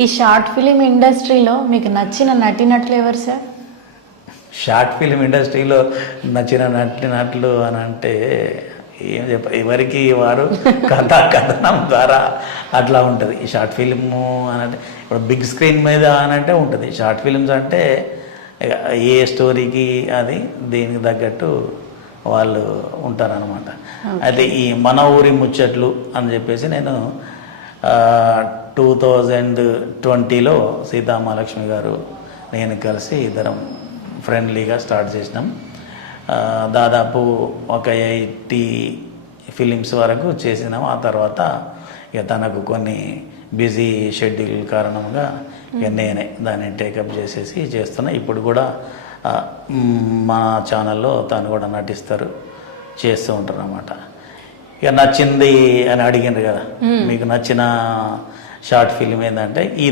ఈ short film ఇండస్ట్రీలో మీకు నచ్చిన నటినట్లు ఎవరు సార్? షార్ట్ ఫిలిం ఇండస్ట్రీలో నచ్చిన నటినట్లు అని అంటే ఏం చెప్ప ఎవరికి వారు? కథ కథనం ద్వారా అట్లా ఉంటుంది. ఈ షార్ట్ ఫిలిము అని అంటే ఇప్పుడు బిగ్ స్క్రీన్ మీద అని అంటే ఉంటుంది. షార్ట్ ఫిలిమ్స్ అంటే ఏ స్టోరీకి అది దీనికి తగ్గట్టు వాళ్ళు ఉంటారనమాట అయితే ఈ మన ఊరి ముచ్చట్లు అని చెప్పేసి నేను టూ థౌజండ్ ట్వంటీలో సీతామహాలక్ష్మి గారు నేను కలిసి ఇద్దరం ఫ్రెండ్లీగా స్టార్ట్ చేసినాం. దాదాపు ఒక ఎయిటీ ఫిలిమ్స్ వరకు చేసినాం. ఆ తర్వాత ఇక తనకు కొన్ని బిజీ షెడ్యూల్ కారణంగా ఇక నేనే దాన్ని టేకప్ చేసేసి చేస్తున్నా. ఇప్పుడు కూడా మా ఛానల్లో తను కూడా నటిస్తారు చేస్తూ ఉంటారు అన్నమాట ఇక నచ్చింది అని అడిగిండ్రు కదా. మీకు నచ్చిన షార్ట్ ఫిల్మ్ ఏంటంటే ఈ